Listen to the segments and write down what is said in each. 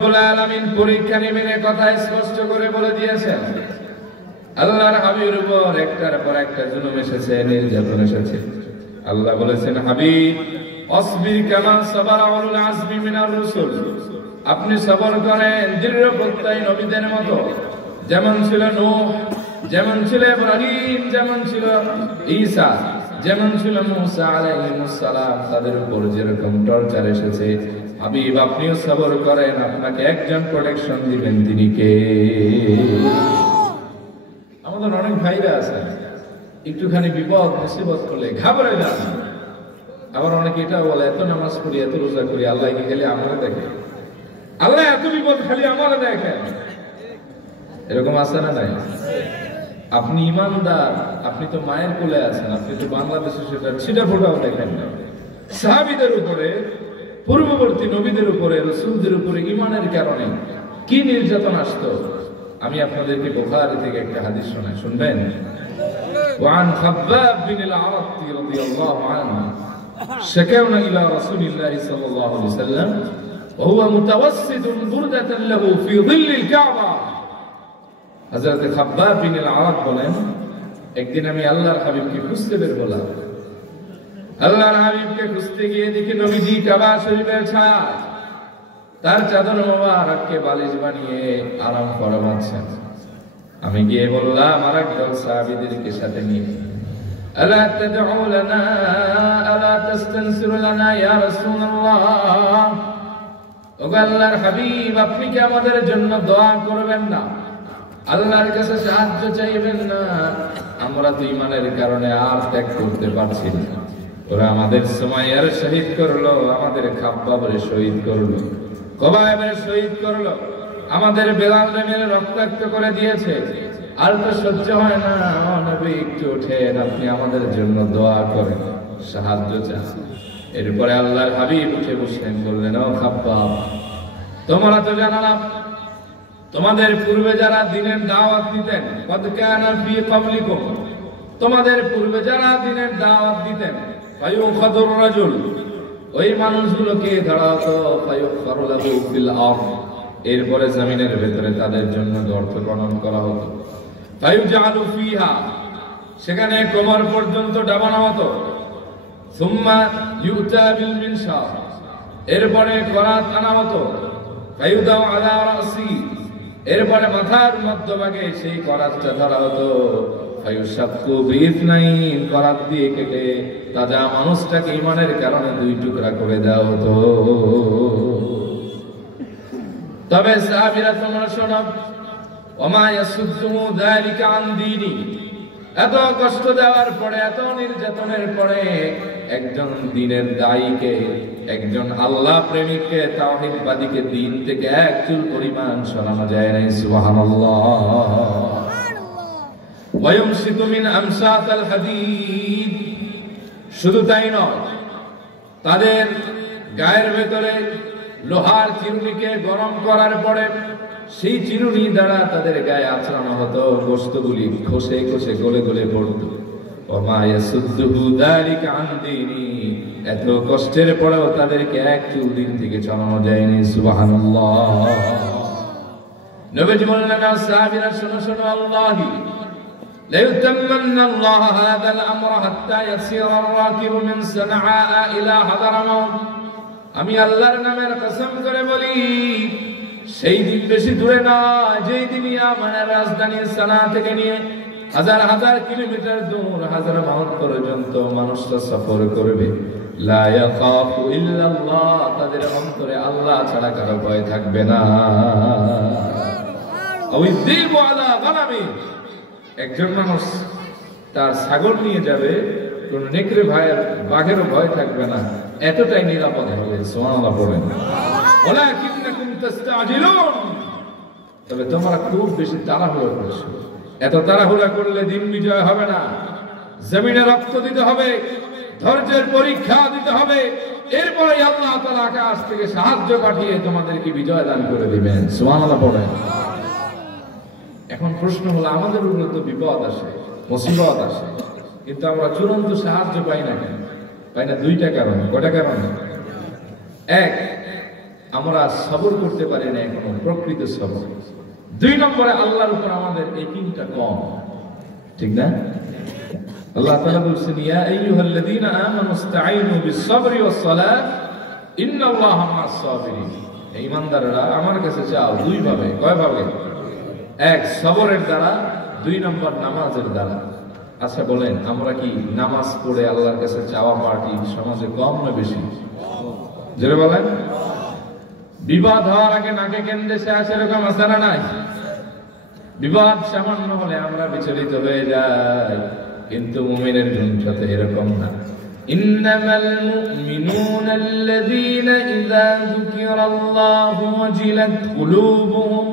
রব্বুল আলামিন পরীক্ষা নিবেনের কথা স্পষ্ট করে বলে দিয়েছেন। আল্লাহর হাবিবের উপর একটার পর একটা জুলুম এসেছে, নির্যাতন এসেছে। আল্লাহ বলেছেন, হাবিব আসবির কামা সাবারা উলুল আজমি মিনার রাসূল, আপনি সবর করেন দৃঢ় প্রত্যয়ী নবীদের মতো, যেমন ছিল নূহ, যেমন ছিল ইব্রাহিম, যেমন ছিল ঈসা, যেমন ছিল মুসা আলাইহিস সালাম। তাদের উপর যেরকম টর্চার এসেছে, হাবিব আপনিও সবর করেন, আপনাকে একজন প্রোটেকশন দিবেন, তিনি কে? আমাদের অনেক ভাইরা আছে, একটুখানি বিপদ মুসিবত করলে ঘাবড়ে যান। আবার অনেকে এটা বলে, এত নামাজ পড়ি, এত রোজা করি, আল্লাহ কি খালি আমরা দেখে? আল্লাহ এত বিপদ খালি আমরা দেখেন? এরকম আছে না নাই? আপনি ইমানদার, আপনি তো মায়ের কোলে আছেন, আপনি তো বাংলাদেশে সেটা ছিটা ফোটাও দেখেন না। সাহাবীদের উপরে, পূর্ববর্তী নবীদের উপরে, রাসূলদের উপরে ঈমানের কারণে কি নির্যাতন আসতো, আমি আপনাদেরকে বুখারী থেকে একটা হাদিস শোনাই, শুনবেন? ওয়ান খাব্বাব বিন আল-আরাত রাদিয়াল্লাহু আনহু শাকাওনা ইলা রাসূলিল্লাহ সাল্লাল্লাহু আলাইহি ওয়াসাল্লাম ওয়া হুয়া মুতাওয়াসসিদুন বুরদাতান লাহু ফি যিল্লিল কাবা। হযরত খাব্বাব বিন আল-আরাত বলেন, একদিন আমি আল্লাহর হাবিবকে খুঁজতে বের হলাম। আল্লাহর হাবিবকে খুঁজতে গিয়ে দেখি নবীজি কাবা শরীফের ছায়া, তার চাদর মোবারককে বালিশ বানিয়ে আরাম ফরমাচ্ছেন। আমি গিয়ে বললাম আরেকদল সাহাবীদেরকে সাথে নিয়ে, আলা তাদউ লানা আলা তাস্তানসিরু লানা ইয়া রাসূলুল্লাহ, ও আল্লাহর হাবিব আপনি কি আমাদের জন্য দোয়া করবেন না, আল্লাহর কাছে সাহায্য চাইবেন না? আমরা তো ঈমানের কারণে আর ত্যাগ করতে পারছি না। ওরা আমাদের সুমাইয়ার শহীদ করলো, আমাদের খাব্বাবের শহীদ করলো, কবায়েবের শহীদ করলো, আমাদের বেলালকে মেরে রক্তাক্ত করে দিয়েছে। আর তো সহ্য হয় না, নবী একটু ওঠেন, আপনি আমাদের জন্য দোয়া করেন, সাহায্য চান। এরপরে আল্লাহর হাবিব উঠে বসলেন, বললেন, ও খাব্বাব, তোমরা তো জানো না, তোমাদের পূর্বে যারা দ্বীনের দাওয়াত দিতেন, কদ কানা ফি ক্বাবলিকুম, তোমাদের পূর্বে যারা দ্বীনের দাওয়াত দিতেন, ফায়ুখাদুর রাজুল, ওই মানুষগুলোকে ধরা হতো, ফায়ুখারু লাহু ফিল আরদ, এরপরে জমিনের ভেতরে তাদের জন্য গর্ত খনন করা হতো, ফায়ুজালু ফিহা, সেখানে কোমর পর্যন্ত ডাবানো হতো, সুম্মা ইউতা বিল মিনশার, এরপরে করাত আনা হতো, ফায়ুদাউ আলা রাসি, এরপরে মাথার মধ্যভাগে সেই করাতটা ধরা হতো, ফায়ুশাক্কু বিইথনাইন, করাত দিয়ে কেটে তাজা মানুষটাকে ঈমানের কারণে দুই টুকরা করে দেওয়া হতো। তবে সাহাবীরা তোমরা শোনো, ওমা ইয়াসুদ্দু যালিকা আন দীনি, এত কষ্ট দেওয়ার পরে, এত নির্যাতনের পরে একজন দ্বীনের দায়ীকে, একজন আল্লাহ প্রেমিককে, তাওহীদবাদীকে দ্বীন থেকে এক চুল পরিমাণ সরানো যায় না। সুবহানাল্লাহ। ওয়া ইউমসিকু মিন আমসাতাল হাদীদ, শুধু তাই নয়, তাদের গায়ের ভেতরে লোহার চিরুনিকে গরম করার পরে সেই চিরুনি দ্বারা তাদের গায়ে আঁচড়ানো হতো, গোশতগুলি খসে খসে গলে গলে পড়তো। ওমা ইয়াসুদ্দুহু যালিকা আন দীনি, এত কষ্টের পরেও তাদেরকে এক চুল দিন থেকে সরানো যায়নি। সুবহানাল্লাহ। নবীজি বললেন, সাহাবীরা শোনো শোনো, আল্লাহি লা ইউতাম্মান্না আল্লাহ হাযাল আমর হাত্তা ইয়াসিরা আর-রাকিবু মিন সানআ ইলা হাদারামাউত, আমি আল্লাহর নামের কসম করে বলি, সেই দিন বেশি দূরে নয়, যেই দিন ইয়ামানের রাজধানী সানা থেকে নিয়ে হাজার হাজার কিলোমিটার দূর হাদারামাউত পর্যন্ত মানুষরা সফর করবে, লা ইয়াখাফু ইল্লাল্লাহ, তাদের অন্তরে আল্লাহ ছাড়া কারো ভয় থাকবে না। আউযীবু আলা গানামি, একজন মানুষ তার ছাগল নিয়ে যাবে, কোন নেকড়ে ভাইয়ের বাঘেরও ভয় থাকবে না, এতটাই নিরাপদ হবে। সুবহানাল্লাহ বলেন। ওয়ালাকিন্নাকুম তাস্তাজিলুন, তবে তোমরা খুব বেশি তাড়াহুড়ো করছো। এত তাড়াহুড়া করলে দিন বিজয় হবে না, জমিনে রক্ত দিতে হবে, ধৈর্যের পরীক্ষা দিতে হবে, এরপরে আল্লাহ তাআলা আকাশ থেকে সাহায্য পাঠিয়ে তোমাদেরকে বিজয় দান করে দিবেন। সুবহানাল্লাহ বলেন। এখন প্রশ্ন হলো, আমাদের উপরে তো বিপদ আসে, মুসিবত আসে, কিন্তু আমরা চূড়ান্ত সাহায্য পাই না কেন? পাই না দুইটা কারণে। কয়টা কারণে? এক, আমরা সবর করতে পারি না এখনো, প্রকৃত সবর। 2 নম্বরে আল্লাহর উপর আমাদের ইয়াকিনটা কম, ঠিক না? আল্লাহ তাআলা বলেছেন, ইয়া আইয়ুহাল্লাযীনা আমানু ইসতাঈনু বিস-সাবরি ওয়াস-সালাত ইন্নাল্লাহা মা'আস-সাবিরিন। ঈমানদাররা আমার কাছে চাও 2 ভাবে। কয় ভাবে? 1 সবরের দ্বারা, 2 নম্বর নামাজের দ্বারা। আচ্ছা বলেন, আমরা কি নামাজ পড়ে আল্লাহর কাছে চাওয়া পার্টি সমাজে কম না বেশি? জোরে বলেন। বিবাদ হওয়ার আগে নাকে কেন্দ্রে সে আছে, এরকম আছে না নাই? বিবাদ সামান্য হলে আমরা বিচলিত হয়ে যাই, কিন্তু মুমিনের গ্রন্থতে এরকম না। ইন্নামাল মুমিনুনা আল্লাযীনা ইযা যুকিরাল্লাহু ওয়াজিলাত কুলুবুহুম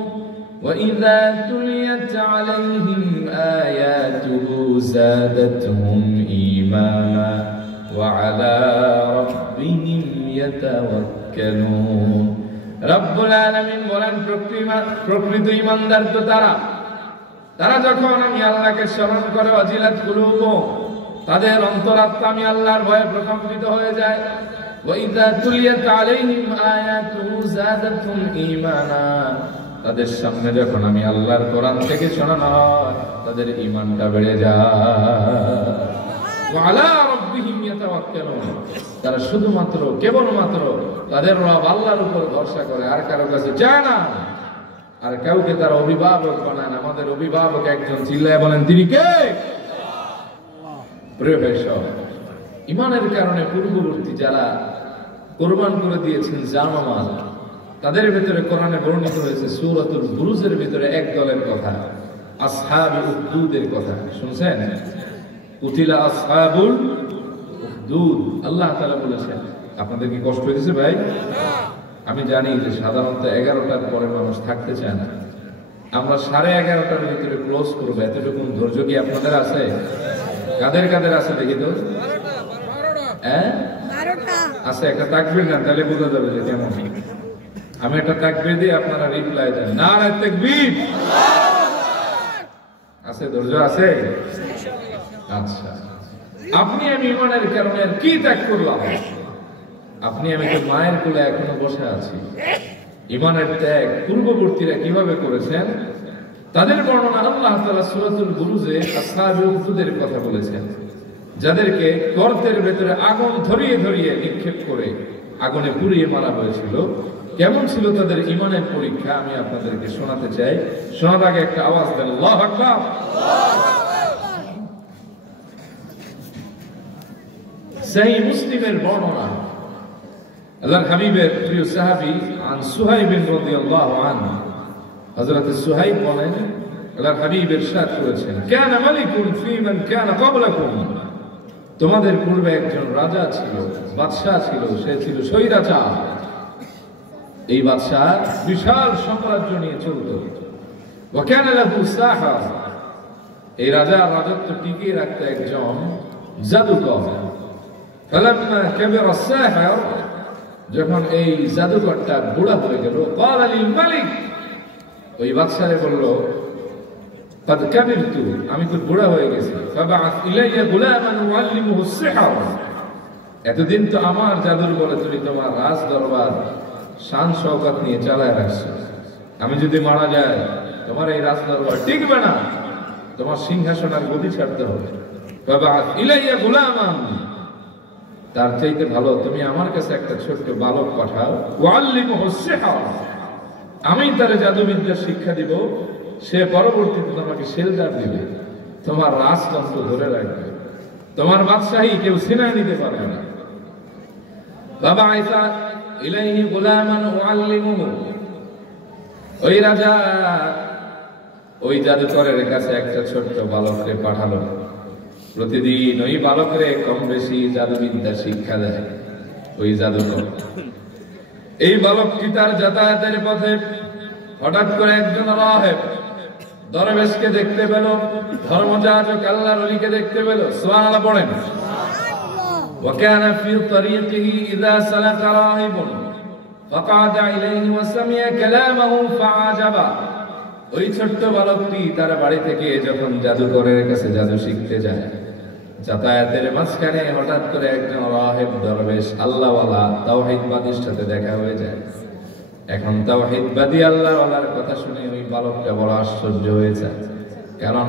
ওয়া ইযা তুলিয়াত আলাইহিম আয়াতুহু যাদাতহুম ঈমানা ওয়া আলা রাব্বিহিম ইয়াতাওয়াক্কালুন। রব্বুল আলামিন বলেন, প্রকৃত ঈমানদার তো তারা যখন আমি আল্লাহকে স্মরণ করে, ওয়াজিলাত কুলুবুহুম, তাদের অন্তরাত্মা আমি আল্লাহর ভয়ে প্রকম্পিত হয়ে যায়। ওয়া ইযা তুলিয়াত আলাইহিম আয়াতুহু যাদাতহুম ঈমানা, তাদের সামনে যখন আমি আল্লাহর কোরআন থেকে শোনানো হয়, তাদের ঈমানটা বেড়ে যায়। ওয়া আলা রাব্বিহিম ইয়াতাওয়াক্কালুন, তারা শুধুমাত্র কেবলমাত্র তাদের রব আল্লাহর উপর ভরসা করে, আর কারো কাছে যায় না, আর কাউকে তারা অভিভাবক বানায় না। আমাদের অভিভাবক একজন, চিল্লায় বলেন তিনি কে? প্রিয় ভাই সব, ঈমানের কারণে পূর্ববর্তী যারা কুরবান করে দিয়েছেন জানমাল, তাদের ভিতরে কোরআনে বর্ণিত হয়েছে সূরাতুল বুরুজের ভিতরে এক দলের কথা, আসহাবুল উখদুদের কথা। শুনছেন? কুতিলা আসহাবুল উখদুদ, আল্লাহ তাআলা বলেছেন। আপনাদের কি কষ্ট হয়েছে ভাই? আমি জানি যে সাধারণত 11টার পরে মানুষ থাকতে চায় না। আমরা 11:30টার ভিতরে ক্লোজ করবো, এতটুকু ধৈর্য কি আপনাদের আছে? কাদের কাদের আছে দেখি তো? আছে? একটা তাকবীর না, তাহলে বোঝা যাবে যে কেমন। আমি একটা তাকবীর দিয়ে আপনারা রিপ্লাই দেন, নারায়ে তাকবীর। আছে? ধৈর্য আছে? আচ্ছা, আপনি আমি ঈমানের কারণে কি ত্যাগ করলাম? আপনি আমি তো মায়ের কোলে এখনো বসে আছি। ঈমানের ত্যাগ পূর্ববর্তীরা কিভাবে করেছেন তাদের বর্ণনা আল্লাহ তাআলা সূরাতুল বুরুজে আসহাবুল উখদুদের কথা বলেছেন, যাদেরকে গর্তের ভেতরে আগুন ধরিয়ে ধরিয়ে নিক্ষেপ করে আগুনে পুড়িয়ে মারা হয়েছিল। কেমন ছিল তাদের ঈমানের পরীক্ষা আমি আপনাদেরকে শোনাতে চাই। শোনার আগে একটা আওয়াজ দেন, আল্লাহু আকবার। সহিহ মুসলিমের বর্ণনা, আল্লাহর হাবিবের প্রিয় সাহাবী আন সুহাইব রাদিয়াল্লাহু আনহু, হযরত সুহাইব বলেন, আল্লাহর হাবিব ইরশাদ করেছেন, কানা মালিকুন ফী মান কানা ক্বাবলাকুম, তোমাদের পূর্বে একজন রাজা ছিল, বাদশা ছিল, সে ছিল স্বৈরাচার। এই বাদশা বিশাল সাম্রাজ্য নিয়ে চলত। ওয়া কানা লাহু সাহার, এই রাজা রাজত্ব টিকিয়ে রাখতে একজন জাদুকর। ফালাম্মা কাবিরা আস-সাহির, যখন এই জাদুকরটা বুড়া হয়ে গেল, ক্বালা লিল মালিক, ওই বাদশারে বলল, قد كبرت, আমি তো বুড়া হয়ে গেছি। ফাবা'আথ ইলাইয়া গুলামান ইউআল্লিমুহু আস-সিহর, এতদিন তো আমার জাদুর বলে তুমি তোমার রাজ দরবার শান শওকত নিয়ে চালায় রাখছো, আমি যদি মারা যাই তোমার এই রাজ দরবার টিকবে না, তোমার সিংহাসন আর গদি ছাড়তে হবে। ফাবা'আথ ইলাইয়া গুলামান, তার চাইতে ভালো তুমি আমার কাছে একটা ছোট্ট বালক পাঠাও, ইউআল্লিমুহু আস-সিহর, আমি তারে জাদুবিদ্যা শিক্ষা দিব, সে পরবর্তীতে তোমাকে শেল্টার দিবে, তোমার রাজতন্ত্র ধরে রাখবে, তোমার বাদশাহী কেউ ছিনায় নিতে পারবে না। বাবা আইসা ইলাইহি গুলামান ইউআল্লিমুহু, ওই রাজা ওই জাদুকরের কাছে একটা ছোট্ট বালককে পাঠালো। প্রতিদিন ওই বালকরে কম বেশি জাদুবিদ্যা শিক্ষা দেয় ওই জাদুকর। এই বালকটি তার যাতায়াতের পথে হঠাৎ করে একজন রাহেব দরবেশকে দেখতে পেল, ধর্মযাজক আল্লাহর ওলিকে দেখতে পেল। সুবহানাল্লাহ পড়েন। ওয়া কানা ফি তরিকিহি ইযা সালাকা রাহিবুন ফাকাদা ইলাইহি ওয়া সামি'a কালামাহু ফাআজাবা, ওই ছোট্ট বালকটি তার বাড়ি থেকে যখন জাদুকরের কাছে জাদু শিখতে যায়, যাতায়াতের মাঝখানে হঠাৎ করে একজন রাহেব দরবেশ আল্লাহওয়ালা তাওহীদবাদীর সাথে দেখা হয়ে যায়। এখন তাওহীদবাদী আল্লাহর ওয়ালার কথা শুনে ওই বালকটা বড় আশ্চর্য হয়েছে, কারণ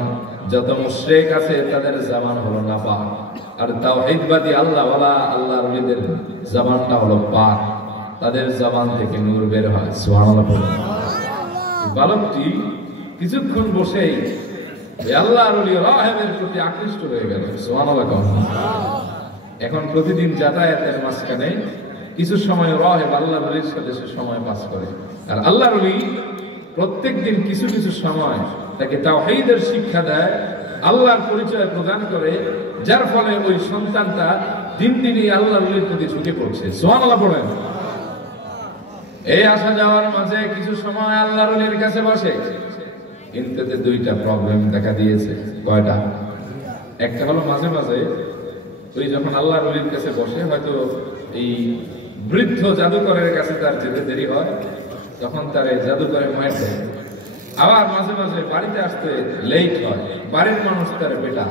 যত মুশরিক আছে তাদের জবান হলো নাপাক, আর তাওহীদবাদী আল্লাহ ওয়ালা আল্লাহর ওলিদের জবানটা হলো পাক, তাদের জবান থেকে নূর বের হয়। সুবহানাল্লাহ। বালকটি কিছুক্ষণ বসেই আল্লাহর ওলি রাহেবের প্রতি আকৃষ্ট হয়ে গেল। সুবহানাল্লাহ। এখন প্রতিদিন যাতায়াতের মাঝখানে কিছু সময় রাহেব আল্লাহর ওলির সাথে সময় পাস করে, আর আল্লাহর ওলি প্রত্যেকদিন কিছু কিছু সময় তাকে তাওহীদের শিক্ষা দেয়, আল্লাহর পরিচয় প্রদান করে, যার ফলে ওই সন্তানটা দিন দিনই আল্লাহর ওলির প্রতি ঝুঁকে পড়ছে। সুবহানাল্লাহ পড়েন। এই আসা যাওয়ার মাঝে কিছু সময় আল্লাহর ওলির কাছে বসে, কিন্তু এতে দুইটা প্রবলেম দেখা দিয়েছে। কয়টা? একটা হলো মাঝে মাঝে ওই যখন আল্লাহর ওলির কাছে বসে, হয়তো এই বৃদ্ধ জাদুকরের কাছে তার যেতে দেরি হয়, তখন তার এই জাদুকরে মায়ের দেয়। আবার মাঝে মাঝে বাড়িতে আসতে লেট হয়, বাড়ির মানুষ তার বেটা।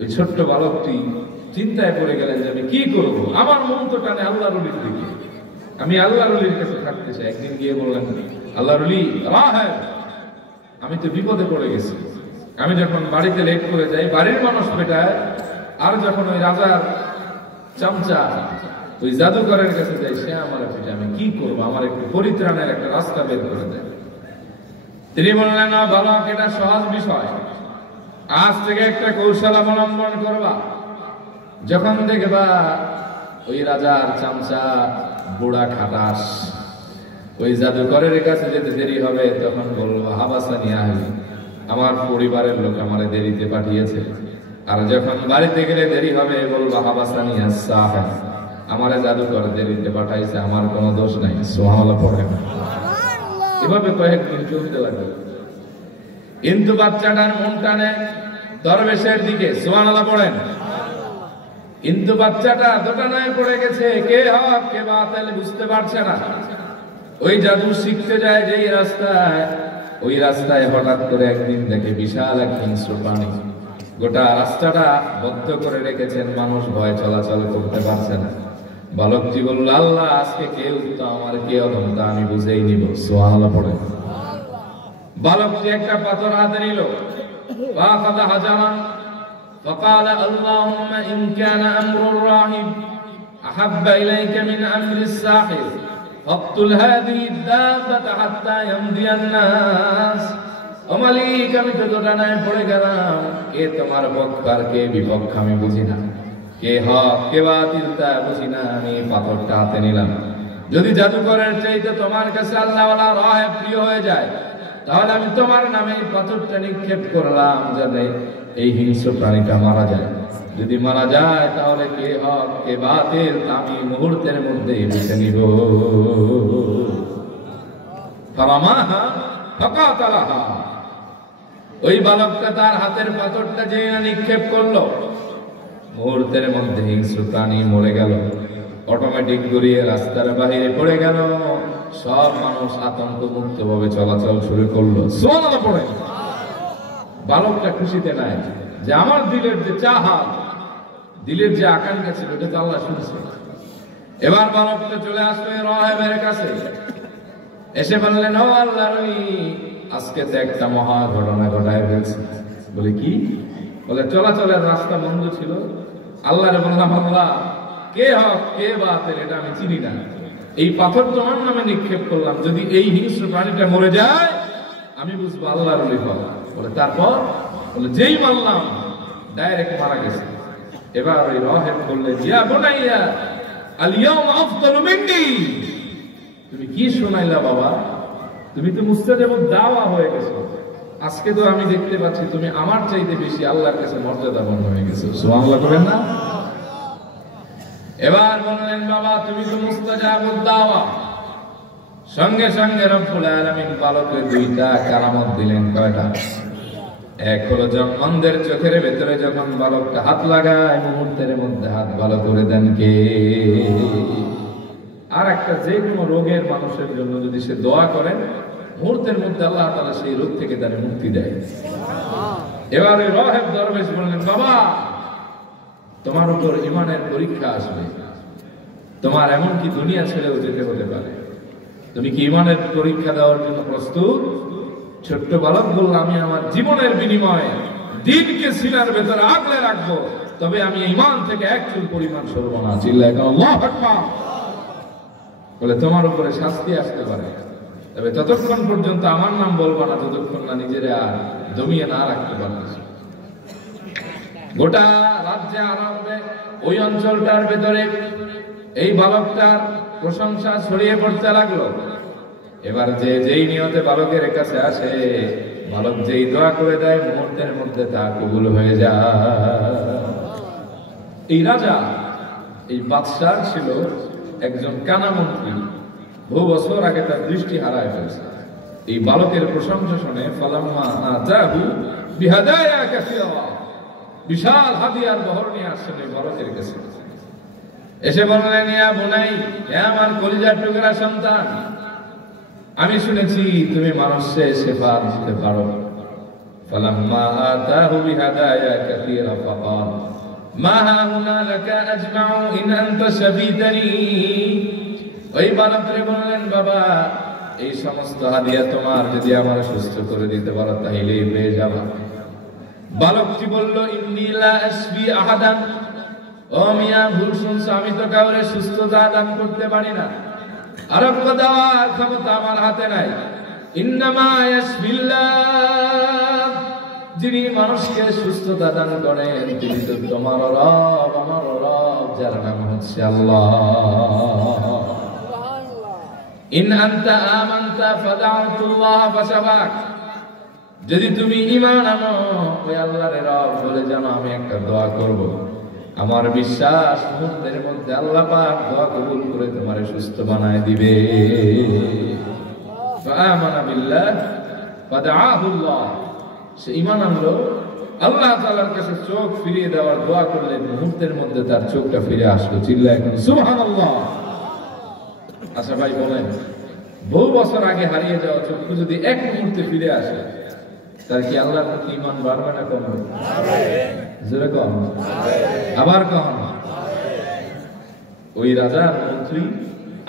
ওই ছোট্ট বালকটি চিন্তায় পড়ে গেলেন যে আমি কি করবো, আমার মন তো টানে আল্লাহর ওলির দিকে, আমি আল্লাহর ওলির কাছে থাকতে চাই। একদিন গিয়ে বললেন, আল্লাহর ওলি রাহেব, আমি তো বিপদে পড়ে গেছি, আমি যখন বাড়িতে লেট করে যাই বাড়ির মানুষ বেটায়, আর যখন ওই রাজার চামচা ওই জাদুকরের কাছে যাই সে আমার পিঠে, আমি কি করবো, আমার একটু পরিত্রাণের একটা রাস্তা বের করে দেয়। তিনি বললেন, না বালক, এটা সহজ বিষয়, আজ থেকে একটা কৌশল অবলম্বন করবা। যখন দেখবা ওই রাজার চামচা বুড়া খাটাস ওই জাদুকরের কাছে যেতে দেরি হবে, তখন বলবো হাবাসানি আহলি, আমার পরিবারের লোক আমারে দেরিতে পাঠিয়েছে। আর যখন বাড়িতে গেলে দেরি হবে বলবো হাবাসানি আস-সাহির, আমারে জাদুকর দেরিতে পাঠাইছে, আমার কোনো দোষ নাই। সুবহানাল্লাহ পড়েন। এভাবে কয়েকদিন চলতে লাগলো, কিন্তু বাচ্চাটার মন টানে দরবেশের দিকে। সুবহানাল্লাহ পড়েন। কিন্তু বাচ্চাটা দোটানায় পড়ে গেছে, কে হক কে বাতিল বুঝতে পারছে না। ওই জাদু শিখতে যায় যেই রাস্তায়, ওই রাস্তায় হঠাৎ করে একদিন দেখে বিশাল এক হিংস্র প্রাণী গোটা রাস্তাটা বদ্ধ করে রেখেছেন, মানুষ ভয় চলাচল করতে পারছে না। বালকটি বলল, আল্লাহ, আজকে কে উত্তম আর কে অধম তা আমি বুঝেই নিব। সুবহানাল্লাহ পড়ে। বালকটি একটা পাথর হাতে নিল, ফাখাযা হাজারান فقال اللهم إن كان أمر الراهب أحب إليك من أمر الساحر فاقتل هذه الدابة حتى يمضي الناس। ও মালিক, আমি তো দোটানায় পড়ে গেলাম, কে তোমার পক্ষ আর কে বিপক্ষ আমি বুঝি না, কে হক কে বাতিল তা বুঝি না, আমি পাথরটা হাতে নিলাম। যদি জাদুকরের চাইতে তোমার কাছে আল্লাহওয়ালা রাহেব প্রিয় হয়ে যায়, তাহলে আমি তোমার নামে এই পাথরটা নিক্ষেপ করলাম, যাতে এই হিংস্র প্রাণীটা মারা যায়। যদি মারা যায় তাহলে কে হক কে বাতিল আমি মুহূর্তের মধ্যে বুঝে নিব। ফারামাহা ফাকাতালাহা, ওই বালকটা তার হাতের পাথরটা যে নিক্ষেপ করলো, মুহূর্তের মধ্যে হিংস্র প্রাণী মরে গেল, অটোমেটিক গড়িয়ে রাস্তার বাইরে পড়ে গেল। সব মানুষ আতঙ্ক মুক্ত ভাবে চলাচল শুরু করলো। সুবহানাল্লাহ পড়ে। বালকটা খুশিতে নাই যে আমার দিলের যে চাহা, দিলের যে আকাঙ্ক্ষা ছিল, এটা তো আল্লাহ শুনছে। এবার বালকটা চলে আসবে রাহেবের কাছে, এসে বললেন, ও আল্লাহর ওলি, আজকে তো একটা মহা ঘটনা ঘটায় ফেলছে। বলে কি? বলে চলাচলের রাস্তা বন্ধ ছিল, আল্লাহরে বললাম, আল্লাহ, কে হক কে বাতিল এটা আমি চিনি না, এই পাথর তোমার নামে নিক্ষেপ করলাম, যদি এই হিংস্র প্রাণীটা মরে যায় আমি বুঝবো আল্লাহর ওলি হওয়া। বলে তারপর? বলে যেই মারলাম ডাইরেক্ট মারা গেছে। এবার ওই রাহেব বললেন, ইয়া বুনাইয়া আল ইয়াউমা আফদালু মিন্নি, তুমি কি শোনাইলা বাবা, তুমি তো মুস্তাজাবুদ দাওয়া হয়ে গেছো, আজকে তো আমি দেখতে পাচ্ছি তুমি আমার চাইতে বেশি আল্লাহর কাছে মর্যাদাবান হয়ে গেছো। সুবহানাল্লাহ করেন না? এবার বললেন, বাবা তুমি তো মুস্তাজাবুদ দাওয়া। সঙ্গে সঙ্গে রব্বুল আলামিন বালকের দুইটা কারামত দিলেন। কয়টা? এক হলো জন্মান্ধের চোখের ভেতরে যখন বালকটা হাত লাগায়, মুহূর্তের মধ্যে হাত ভালো করে দেন কে। আর একটা, যে কোনো রোগের মানুষের জন্য যদি সে দোয়া করেন, মুহূর্তের মধ্যে আল্লাহ তাআলা সেই রোগ থেকে তার মুক্তি দেয়। এবার ওই রাহেব দরবেশ বললেন, বাবা তোমার উপর ঈমানের পরীক্ষা আসবে, তোমার এমন কি দুনিয়া ছেড়েও যেতে হতে পারে, তুমি কি ঈমানের পরীক্ষা দেওয়ার জন্য প্রস্তুত? ছোট্ট বালক বলল, আমি আমার জীবনের বিনিময়ে দিনকে সিনার ভেতরে আগলে রাখবো, তবে আমি ঈমান থেকে এক চুল পরিমাণ সরব না। চিল্লায় আল্লাহু আকবার। বলে তোমার উপরে শাস্তি আসতে পারে, তবে ততক্ষণ পর্যন্ত আমার নাম বলবো না যতক্ষণ না নিজেরা দমিয়ে না রাখতে পারবে। গোটা রাজ্যে আরবে ওই অঞ্চলটার ভেতরে এই বালকটার প্রশংসা ছড়িয়ে পড়তে লাগলো। এবার যে যেই নিয়তে বালকের কাছে আসে, বালক যেই দোয়া করে দেয়, মুহূর্তের মধ্যে তা কবুল হয়ে যায়। এই রাজা, এই বাদশাহ ছিল একজন কানা মন্ত্রী। বহু বছর আগে তার দৃষ্টি হারায় ফেলছে। এই বালকের প্রশংসা শুনে ফালাম্মা আতাহু বিহাদায়া কাসীরা, বিশাল হাদিয়ার বহর নিয়ে আসছেন এই বালকের কাছে। এসে বললেন, ইয়া বুনাই, হে আমার কলিজার টুকরা সন্তান, আমি শুনেছি তুমি মানুষের সেবা দিতে পারো। ফালাম্মা আতাহু বিহাদায়া কাসীরা ফাকাল মা হাউনা লাকা আজমাউ ইন আনতা শাফিতানি। ওই বালকরে বললেন, বাবা, এই সমস্ত হাদিয়া তোমার, যদি আমার সুস্থ করে দিতে পারো তাহলেই পেয়ে যাবা। বালকটি বলল, ইন্নী লা আশফি আহাদান। ও মিয়া, ভুল শুনছো, আমি তো কাউরে সুস্থতা দান করতে পারি না। আরোগ্য দেওয়ার ক্ষমতা আমার হাতে নাই। ইন্নামা ইয়াশফিল্লাহ, যিনি মানুষকে সুস্থতা দান করেন তিনি তো তোমার রব, আমার রব, যার নাম হচ্ছে আল্লাহ। ইন আনতা আমানতা ফাদাউতুল্লাহ ফাশাফাক, যদি তুমি ঈমান আনো, ওই আল্লাহর রব বলে জানো, আমি একটা দোয়া করব, আমার বিশ্বাস মুহূর্তের মধ্যে আল্লাহ পাক দোয়া কবুল করে তোমারে সুস্থ বানায় দিবে। ফাআমানা বিল্লাহ ফাদাআহুল্লাহ, সে ঈমান আনলো, আল্লাহ তাআলার কাছে চোখ ফিরিয়ে দেওয়ার দোয়া করলেন, মুহূর্তের মধ্যে তার চোখটা ফিরে আসলো। চিল্লায় এখন সুবহানাল্লাহ। আচ্ছা ভাই বলেন, বহু বছর আগে হারিয়ে যাওয়া চক্ষু যদি এক মুহূর্তে ফিরে আসে, তার কি আল্লাহর প্রতি ঈমান বাড়বে না কমবে? জোরে কম, আবার কম। ওই রাজার মন্ত্রী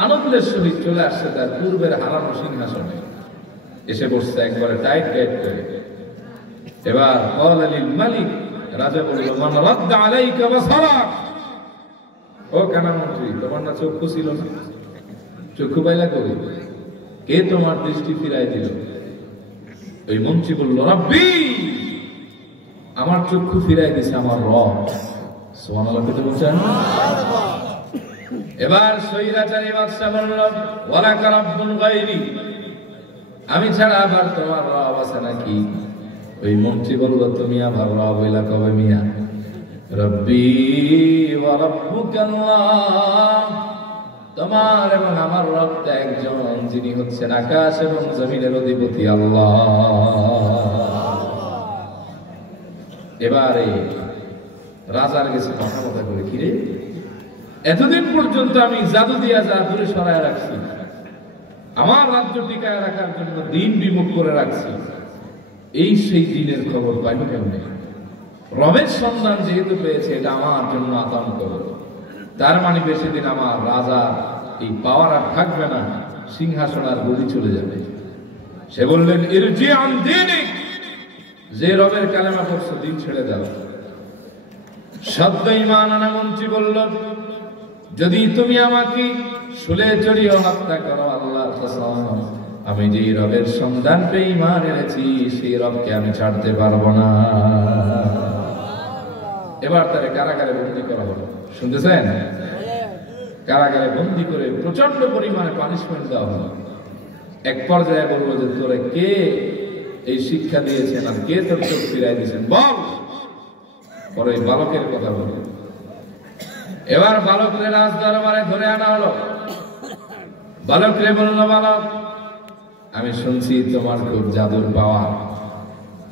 আনন্দের সহিত চলে আসছে তার পূর্বের হারানো সিংহাসনে, এসে বসছে একবারে টাইট টাইট করে। এবার ক্বালা লিল মালিক, রাজা বলল, মান রাদ্দা আলাইকা বাসারাক। ও কানা মন্ত্রী, তোমার না চক্ষু ছিল না? চক্ষু পাইলা কই? কে তোমার দৃষ্টি ফিরাই দিল? ওই মন্ত্রী বলল, রব্বি, আমার চক্ষু ফিরাই দিছে আমার রব। সুবহানাল্লাহ কইতে বলছেন। এবার সৈরাচারী বাদশা বলল, ওয়ালাকা রাব্বুন গায়রি, আমি ছাড়া আবার তোমার রব আছে নাকি? ওই মন্ত্রী বলল, তুমি আমার রব হইলা কবে মিয়া? রব্বি ওয়া রাব্বুকাল্লাহ, তোমার এবং আমার রব তো একজন, যিনি হচ্ছেন আকাশ এবং জমিনের অধিপতি আল্লাহ। এবারে রাজার কাছে কথা মতো করে, কিরে, এতদিন পর্যন্ত আমি জাদু দিয়া যা দূরে সরায় রাখছি, আমার রাজ্য টিকায় রাখার জন্য দিন বিমুখ করে রাখছি, এই সেই দিনের খবর পাইনি কেমনে? রবের সন্ধান যেহেতু পেয়েছে, এটা আমার জন্য আতঙ্ক। তার মানে বেশি দিন আমার রাজা এই পাওয়ার আর থাকবে না, সিংহাসন আর গদি চলে যাবে। সে বললেন, ইরজি আন দীনিক, যে রবের কালেমা পড়ছো দিন ছেড়ে দাও। সদ্য ঈমান আনা মন্ত্রী বলল, যদি তুমি আমাকে শুলে চড়িয়ে হত্যা করো, আল্লাহর কসম, আমি যে রবের সন্ধান পেয়ে ঈমান এনেছি, সেই রবকে আমি ছাড়তে পারবো না। এবার তারে কারাগারে বন্দী করা হলো। শুনতেছেন? কারাগারে বন্দী করে প্রচন্ড পরিমাণে পানিশমেন্ট দেওয়া হলো। এক পর্যায়ে বলবো যে, তোরে কে এই শিক্ষা দিয়েছেন আর কে তোর চোখ ফিরাই দিয়েছেন, বল। পরে বালকের কথা বল। এবার বালকরে রাজ দরবারে ধরে আনা হলো। বালকরে বলল, বালক, আমি শুনছি তোমার খুব জাদুর পাওয়ার,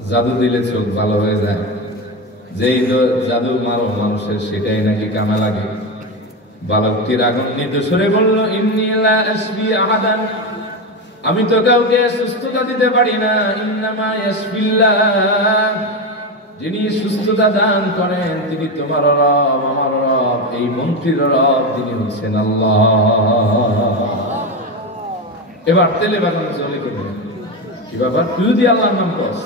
জাদু দিলে চোখ ভালো হয়ে যায়, যেই জাদু মারো মানুষের সেটাই নাকি কামে লাগে। বালকটি রাগান্বিত সুরে বলল, ইন্নী লা আশফি আহাদান, আমি তো কাউকে সুস্থতা দিতে পারি না। ইন্নামা ইয়াশফিল্লাহ, যিনি সুস্থতা দান করেন তিনি তোমার রব, আমার রব, এই মন্ত্রীর রব, তিনি হচ্ছেন আল্লাহ। এবার তেলে বাগানো চলে করবে কি বাবা, তুই যদি আল্লাহর নাম কস,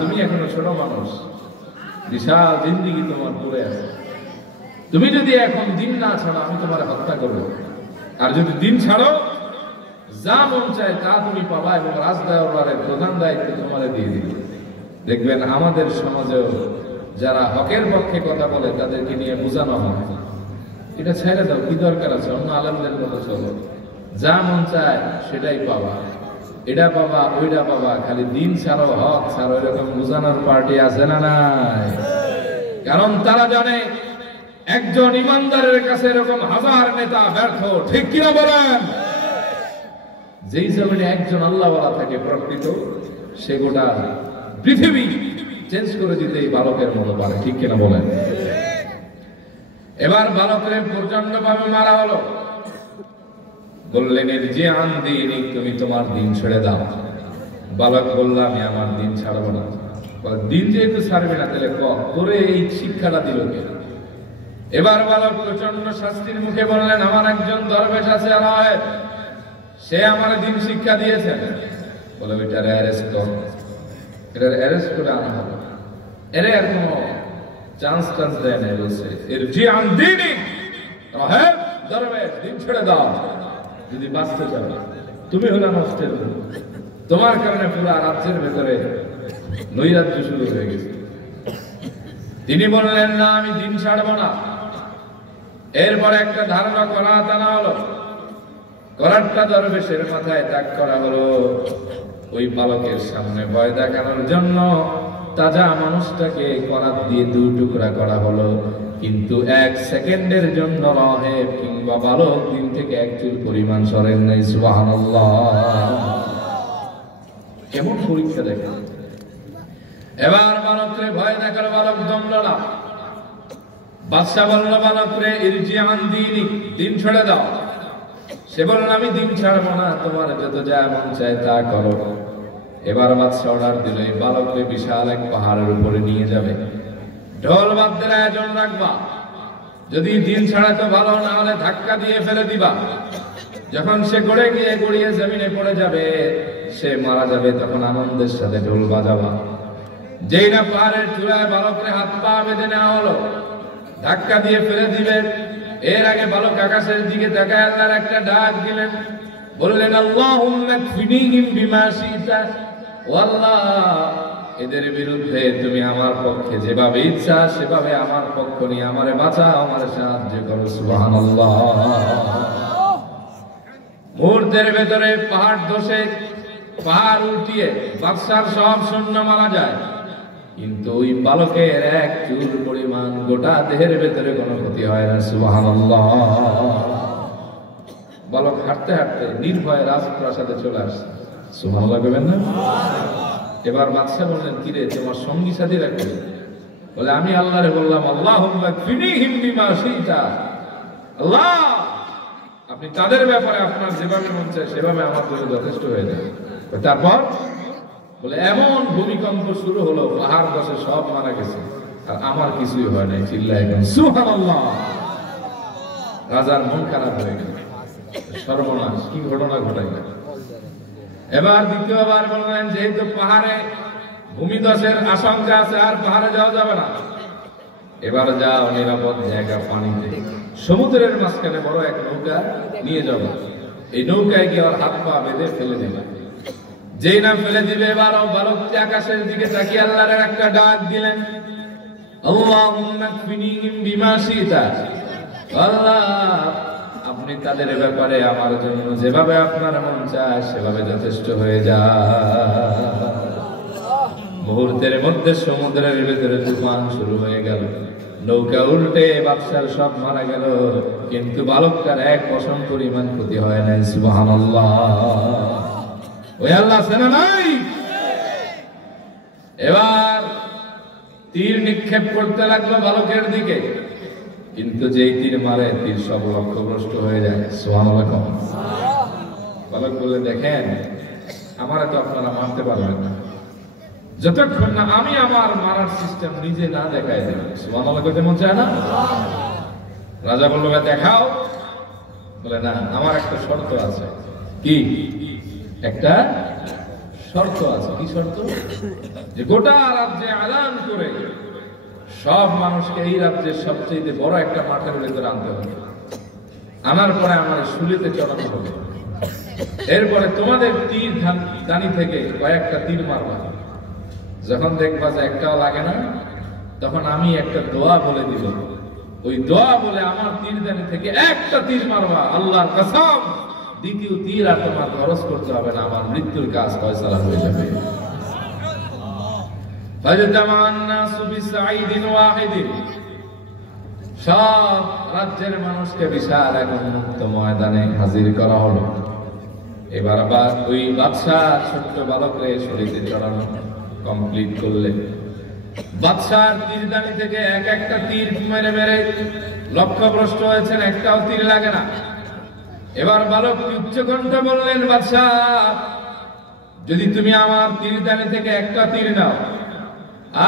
তুমি এখনো ছোট মানুষ, বিশাল জিন্দিগি তোমার পড়ে আছে। তুমি যদি এখন দিন না ছাড়ো আমি তোমার হত্যা করবো, আর যদি দিন ছাড়ো যা মন চায় তা তুমি পাবা, এবং রাজদারের প্রধান দায়িত্ব তোমার দিয়ে দিবে। দেখবেন আমাদের সমাজেও যারা হকের পক্ষে কথা বলে তাদেরকে নিয়ে বোঝানো হয়, এটা ছেড়ে দাও, কি দরকার আছে, অন্য আলেমদের মতো চলো, যা মন চায় সেটাই পাবা, এটা পাবা ওইটা পাবা, খালি দিন ছাড়ো হক ছাড়ো, এরকম বোঝানোর পার্টি আছে না নাই? কারণ তারা জানে একজন ইমানদারের কাছে এরকম হাজার নেতা ব্যর্থ, ঠিক কিনা বলেন? যেই জমিনে একজন আল্লাহওয়ালা থাকে প্রকৃত, সে গোটা পৃথিবী চেঞ্জ করে দিতে এই বালকের মতো পারে, ঠিক কিনা বলেন? এবার বালকের প্রচন্ড ভাবে মারা হলো। বললেন তুমি তোমার দিন ছেড়ে দাও। বালক বলল আমি আমার দিন ছাড়বো না। দিন যেহেতু ছাড়বে না তাহলে করে এই শিক্ষাটা দিল কে? এবার বালক প্রচন্ড শাস্তির মুখে বললেন আমার একজন দরবেশ আছে আলায়, সে আমার দিন শিক্ষা দিয়েছে। বলে এটার অ্যারেস্ট কর, এটার অ্যারেস্ট করে আনা হবে। এর আর কোনো চান্স দেয় না, বলছে দরবেশ দিন ছেড়ে দাও, যদি বাঁচতে চাও। তুমি হলে নষ্টের, তোমার কারণে পুরো রাজ্যের ভেতরে নৈরাজ্য শুরু হয়ে গেছে। তিনি বললেন না আমি দিন ছাড়বো না। এরপরে একটা ধারণা করা টানা হলো, করারটা দরবেশের মাথায় তাক করা হলো। ওই বালকের সামনে ভয় দেখানোর জন্য তাজা মানুষটাকে করাত দিয়ে দুই টুকরা করা হলো, কিন্তু এক সেকেন্ডের জন্য রাহেব কিংবা বালক দিন থেকে এক চুল পরিমাণ সরেন নাই। সুবহানাল্লাহ, কেমন পরীক্ষা দেখে। এবার বালকরে ভয় দেখার বালক দমল না। বাদশা বলল বালকরে ইরজি আন দীনিক, দিন ছেড়ে দাও। সে বলল আমি দিন ছাড়বো না, তোমার যত যা মন চায় তা করো। এবার বাদশা অর্ডার দিল এই বালককে বিশাল এক পাহাড়ের উপরে নিয়ে যাবে, ঢোল বাদ্যের আয়োজন রাখবা, যদি দিন ছাড়া তো ভালো, না হলে ধাক্কা দিয়ে ফেলে দিবা। যখন সে গড়ে গিয়ে গড়িয়ে জমিনে পড়ে যাবে, সে মারা যাবে, তখন আনন্দের সাথে ঢোল বাজাবা। যেই না পাহাড়ের চূড়ায় বালকরে হাত পা বেঁধে নেওয়া হলো, ধাক্কা দিয়ে ফেলে দিবেন, এর আগে বালক আকাশের দিকে তাকায় আল্লাহর একটা ডাক দিলেন, বললেন আল্লাহুম্মা কফিনিহিম বিমা শিতা, ও আল্লাহ এদের বিরুদ্ধে তুমি আমার পক্ষে যেভাবে ইচ্ছা সেভাবে আমার পক্ষ নিয়ে আমারে বাঁচাও, আমারে সাহায্য করো। সুবহানাল্লাহ। মুহূর্তের ভেতরে পাহাড় ধসে, পাহাড় উল্টিয়ে বাদশার সব সৈন্য মারা যায়, কিন্তু ওই বালকের এক চুল পরিমাণ গোটা দেহের ভেতরে কোনো ক্ষতি হয় না। সুবহানাল্লাহ। বালক হাঁটতে হাঁটতে নির্ভয়ে রাজপ্রাসাদে চলে আসছে। সুবহানাল্লাহ বলবেন না? এবার বাদশা বললেন কিরে তোমার সঙ্গী সাথী রাখবে? বলে আমি আল্লাহরে বললাম আল্লাহুম্মা কফিনিহিম বিমা শিতা, আল্লাহ আপনি তাদের ব্যাপারে আপনার যেভাবে মন চায় সেভাবে আমার জন্য যথেষ্ট হয়ে যায়। তারপর বলে এমন ভূমিকম্প শুরু হলো, পাহাড় ধসে সব মারা গেছে, আর আমার কিছুই হয় নাই। চিল্লায় সুবহানাল্লাহ। রাজার মন খারাপ হয়ে গেল, সর্বনাশ, কি ঘটনা ঘটাইল। এবার দ্বিতীয়বার বললেন যেহেতু পাহাড়ে ভূমিধসের আশঙ্কা আছে, আর পাহাড়ে যাওয়া যাবে না, এবার যাও নিরাপদ জায়গা, পানিতে, সমুদ্রের মাঝখানে বড় এক নৌকা নিয়ে যাবো, এই নৌকায় গিয়ে আর হাত পা বেঁধে ফেলে দিবে। যেই না ফেলে দিবে, এবার বালকটি আকাশের দিকে তাকিয়ে আল্লাহর একটা ডাক দিলেন, আল্লাহুম্মা কফিনিহিম বিমা শিতা, আল্লাহ আপনি তাদের ব্যাপারে আমার জন্য যেভাবে আপনার মন চায় সেভাবে যথেষ্ট হয়ে যায়। মুহূর্তের মধ্যে সমুদ্রের ভিতরে তুফান শুরু হয়ে গেল, নৌকা উল্টে বাদশার সব মারা গেল, কিন্তু বালকটার এক পশম পরিমাণ ক্ষতি হয় নাই। সুবহানাল্লাহ। ওই আল্লাহ সেনা নাই। এবার তীর নিক্ষেপ করতে লাগলো বালকের দিকে, কিন্তু যেই তীর মারে তীর সব লক্ষ্যভ্রষ্ট হয়ে যায়। সুবহানাল্লাহ। বালক বলে দেখেন আমারে তো আপনারা মারতে পারবেন না যতক্ষণ না আমি আমার মারার সিস্টেম নিজে না দেখাই দেব। সুবহানাল্লাহ করতে মন চায় না? রাজা বলল দেখাও। বলে না, আমার একটা শর্ত আছে। কি? একটা শর্ত আছে। কি শর্ত? যে গোটা রাজ্যে আলান করে সব মানুষকে এই রাজ্যের সবচেয়ে বড় একটা মাঠের ভিতরে আনতে হবে, আনার পরে আমার শুলিতে চড়ানো হবে। এরপরে তোমাদের তীর দানি থেকে কয়েকটা তীর মারবা। যখন দেখবা যে একটাও লাগে না, তখন আমি একটা দোয়া বলে দিব। ওই দোয়া বলে আমার তীর দানি থেকে একটা তীর মারবা, আল্লাহর কসম দ্বিতীয় তীর আর তোমার খরচ করতে হবে না, আমার মৃত্যুর কাজ ফয়সালা হয়ে যাবে। সব রাজ্যের মানুষকে বিশাল এক উন্মুক্ত ময়দানে হাজির করা হলো। এবার আবার ওই বাদশাহ ছোট্ট বালকরে শরীরে চড়ানো কমপ্লিট করলেন। বাদশার তীরদানি থেকে এক একটা তীর মেরে মেরে লক্ষ্যভ্রষ্ট হয়েছেন, একটাও তীর লাগে না। এবার বালক উচ্চ কণ্ঠে বললেন, বাদশাহ, যদি তুমি আমার তীরদানি থেকে একটা তীর নাও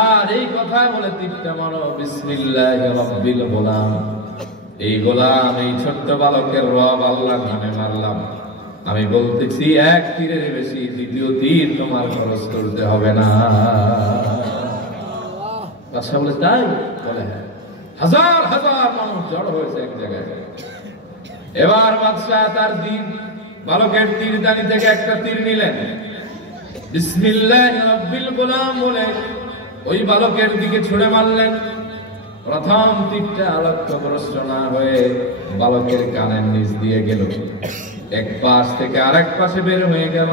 আর এই কথা বলে তীরটা মারো, বিসমিল্লাহির রাব্বিল গোলাম, এই গোলাম এই ছোট্ট বালকের রব আল্লাহর নামে মারলাম, আমি বলতেছি এক তীরের বেশি দ্বিতীয় তীর তোমার খরচ করতে হবে না। বাদশা বলে তাই? বলে হাজার হাজার মানুষ জড় হয়েছে এক জায়গায়। এবার বাদশা তার বালকের তীরদানি থেকে একটা তীর নিলেন, বিসমিল্লাহির রাব্বিল গোলাম বলে ওই বালকের দিকে ছুড়ে মারলেন। প্রথম তীরটা লক্ষ্যভ্রষ্ট না হয়ে বালকের কানের নিচ দিয়ে গেল, এক পাশ থেকে আরেক পাশে বের হয়ে গেল।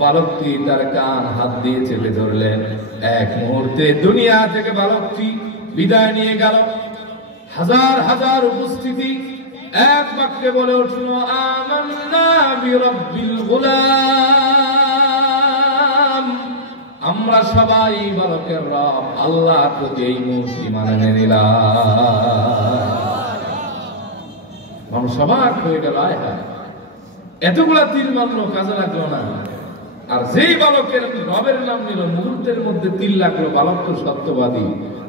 বালকটি তার কান হাত দিয়ে চেপে ধরলেন। এক মুহূর্তে দুনিয়া থেকে বালকটি বিদায় নিয়ে গেল। হাজার হাজার উপস্থিতি এক বাক্যে বলে উঠল, আমান্না বিরাব্বিল গোলাম, আমরা সবাই বালকের রব আল্লাহর প্রতি এই মুহূর্তে ঈমান এনে নিলাম। মানুষ সবাক হয়ে গেল, আয় হায় এতগুলা তীর মারলো, কাজে লাগলো না। আর যেই বালকের রবের নাম নিল, মুহূর্তের মধ্যে তীর লাগলো। বালক তো সত্যবাদী,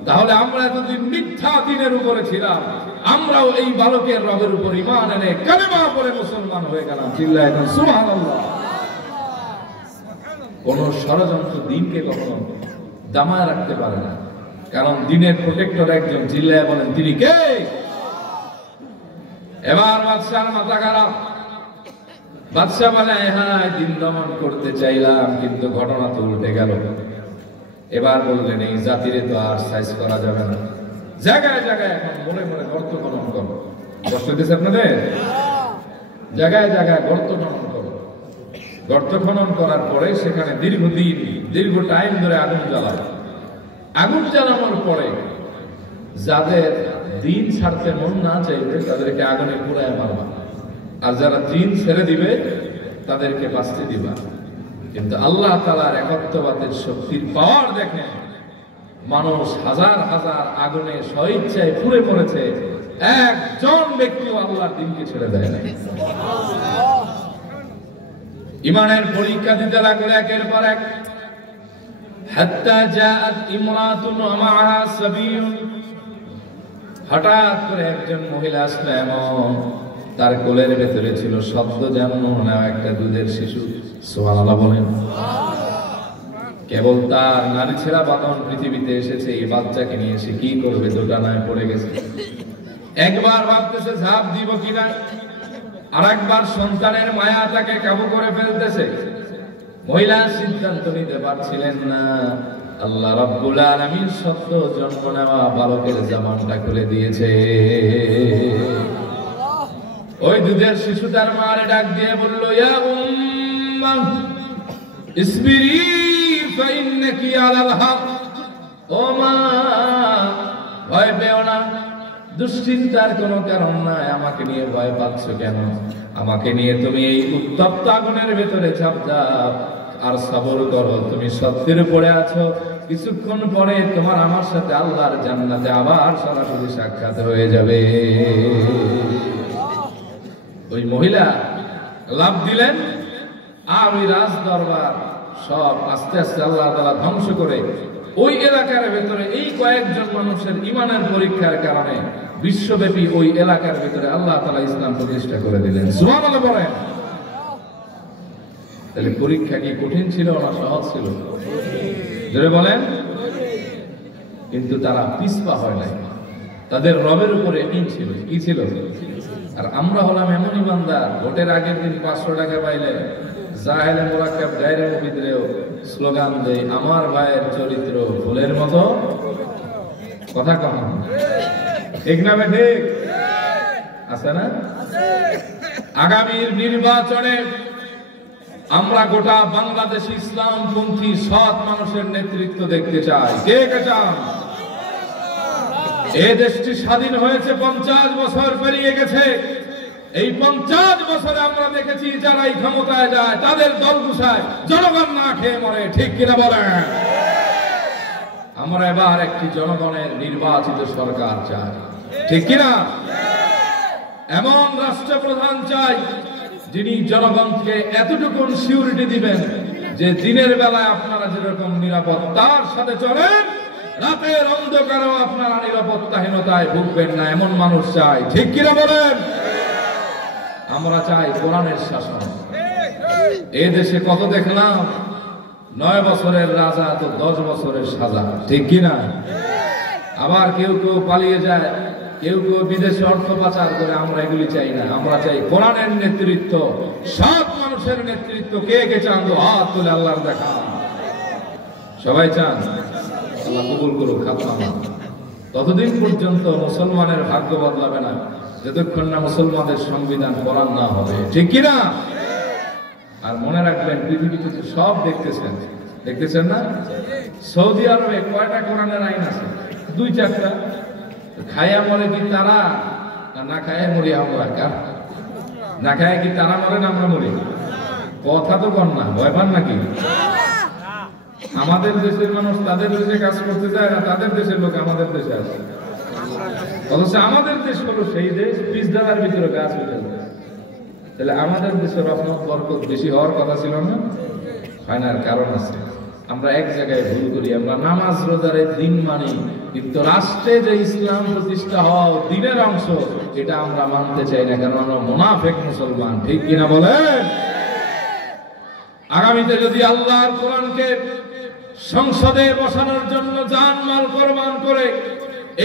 তাহলে আমরা এতদিন মিথ্যা দিনের উপরে ছিলাম, আমরাও এই বালকের রবের উপর ঈমান এনে কালেমা পড়ে মুসলমান হয়ে গেলাম। চিল্লায় বলেন সুবহানাল্লাহ। কোন ষড়যন্ত্র দিনকে কখনো দামায় রাখতে পারে না, কারণ দিনের প্রোটেক্টর একজন। চিল্লায় বলেন তিনি কে? এবার বাদশার মাথা খারাপ। বাদশা বলে, হ্যাঁ দিন দমন করতে চাইলাম, কিন্তু ঘটনা তো উল্টে গেল। এবার বললেন, এই জাতিরে তো আর সাইজ করা যাবে না, জায়গায় জায়গায় এখন মনে মনে গর্ত খনন করো। কষ্ট দিচ্ছে আপনাদের? জায়গায় জায়গায় গর্ত খনন করো। গর্ত খনন করার পরে সেখানে দীর্ঘ টাইম ধরে আগুন জ্বালাবে। আগুন জ্বালানোর পরে যাদের দিন ছাড়তে মন না চাইবে তাদেরকে আগুনে পুড়ায় মারবা, আর যারা দিন ছেড়ে দিবে তাদেরকে বাঁচতে দিবা। কিন্তু আল্লাহ তাআলার একত্ববাদের শক্তির পাওয়ার দেখেন, মানুষ হাজার হাজার আগুনে স্বইচ্ছায় পুড়ে পড়েছে, একজন ব্যক্তিও আল্লাহর দ্বীনকে ছেড়ে দেয় না। ঈমানের পরীক্ষা দিতে লাগলো একের পর এক। হাত্তা জাআত ইমরাতুন ওয়া মা'আহা সাবিয়ুন, হঠাৎ করে একজন মহিলা আসলো, এমন তার কোলের ভেতরে ছিল শব্দ যেমন একটা দুধের শিশু। সুবহানাল্লাহ বলেন। কেবল তার নারী ছেড়া বাঁধন পৃথিবীতে এসেছে, এই বাচ্চাকে নিয়ে সে কি করবে, দোটানায় পড়ে গেছে। একবার ভাবতেছে ঝাঁপ দিব কিনা, আর একবার সন্তানের মায়া তাকে কাবু করে ফেলতেছে। মহিলা সিদ্ধান্ত নিতে পারছিলেন না। আল্লাহ রাব্বুল আলামিন সত্য জন্ম নেওয়া বালকের জামানটা খুলে দিয়েছে। ওই দুধের শিশু তার মারে ডাক দিয়ে বলল, ইয়া উম্মাহ ইসবিরি ফাইন্নাকি আলাল হক। ও মা, ভয় পেও না, দুশ্চিন্তার কোনো কারণ নাই। আমাকে নিয়ে ভয় পাচ্ছ কেন? আমাকে নিয়ে তুমি এই উত্তপ্ত আগুনের ভেতরে ঝাঁপ দাও আর সবর করো। তুমি সত্যের উপরে আছো, কিছুক্ষণ পরে তোমার আমার সাথে আল্লাহর জান্নাতে আবার সরাসরি সাক্ষাৎ হয়ে যাবে। ওই মহিলা লাভ দিলেন, আর ওই রাজ দরবার সব আস্তে আস্তে আল্লাহ তাআলা ধ্বংস করে ওই এলাকার ভেতরে এই কয়েকজন মানুষের ঈমানের পরীক্ষার কারণে বিশ্বব্যাপী ওই এলাকার ভিতরে আল্লাহ তাআলা ইসলাম প্রতিষ্ঠা করে দিলেন। সুবহানাল্লাহ বলেন। তাহলে পরীক্ষা কি কঠিন ছিল না সহজ ছিল? জোরে বলেন। কিন্তু তারা পিছপা হয় নাই, তাদের রবের উপরে ঈমান ছিল। কি ছিল? আর আমরা হলাম এমন ইমানদার, ভোটের আগের দিন 500 টাকা পাইলে জাহেলে মুরাক্কাব গায়রে মুফিদরেও স্লোগান দেই, আমার ভাইয়ের চরিত্র ফুলের মতো। কথা কম ঠিক না? ঠিক আছে না? আগামীর নির্বাচনে আমরা গোটা বাংলাদেশ ইসলামপন্থী সৎ মানুষের নেতৃত্ব দেখতে চাই। কে কে চান? এই দেশটি স্বাধীন হয়েছে 50 বছর পেরিয়ে গেছে। এই 50 বছরে আমরা দেখেছি যারাই ক্ষমতায় যায় তাদের দল গুছায়, জনগণ না খেয়ে মরে। ঠিক কিনা বলেন? আমরা এবার একটি জনগণের নির্বাচিত সরকার চাই। ঠিক কিনা? এমন রাষ্ট্রপ্রধান চাই যিনি জনগণকে এতটুকু সিউরিটি দিবেন যে দিনের বেলায় আপনারা যেরকম নিরাপত্তার সাথে চলেন, রাতের অন্ধকারেও আপনারা নিরাপত্তাহীনতায় ভুগবেন না। এমন মানুষ চাই। ঠিক কিনা বলেন? আমরা চাই কোরআনের শাসন। এই দেশে কত দেখলাম, 9 বছরের রাজা তো 10 বছরের সাজা। ঠিক কিনা? আবার কেউ কেউ পালিয়ে যায়, কেউ কেউ বিদেশে অর্থ পাচার করে। আমরা এগুলি চাই না। আমরা চাই কোরআনের নেতৃত্ব, সৎ মানুষের নেতৃত্ব। কে কে চান? হাত তুলে আল্লাহর দেখা। সবাই চান? আল্লাহ কবুল করুক। খাতনা ততদিন পর্যন্ত মুসলমানের ভাগ্য বদলাবে না যতক্ষণ না মুসলমানদের সংবিধান কোরআন না হবে। ঠিক কিনা? আর মনে রাখবেন, পৃথিবীতে সব দেখতেছেন না? সৌদি আরবে কয়টা কোরআনের আইন আছে? 2-4টা। খায়া মরে কি তারা, না খায়া মরি আমরা? না খায়া কি তারা মরে না আমরা মরি? কথা তো কর না, ভয় পান নাকি? আমাদের দেশের মানুষ তাদের দেশে কাজ করতে যায় না, তাদের দেশের লোক আমাদের দেশে আসে। অথচ আমাদের দেশ হলো সেই দেশ পিছদাদার ভিতরে গাছ হয়ে যায়। তাহলে আমাদের দেশের রহমত বরকত বেশি হওয়ার কথা ছিল না? হয় না। কারণ আছে। আমরা এক জায়গায় ভুল করি। আমরা নামাজ রোজার দিন মানি, কিন্তু রাষ্ট্রে যে ইসলাম প্রতিষ্ঠা হওয়া দিনের অংশ, এটা আমরা মানতে চাই না, কারণ আমরা মুনাফিক মুসলমান। ঠিক কিনা বলেন? আগামীতে যদি আল্লাহর কোরআনকে সংসদে বসানোর জন্য জানমাল কোরবান করে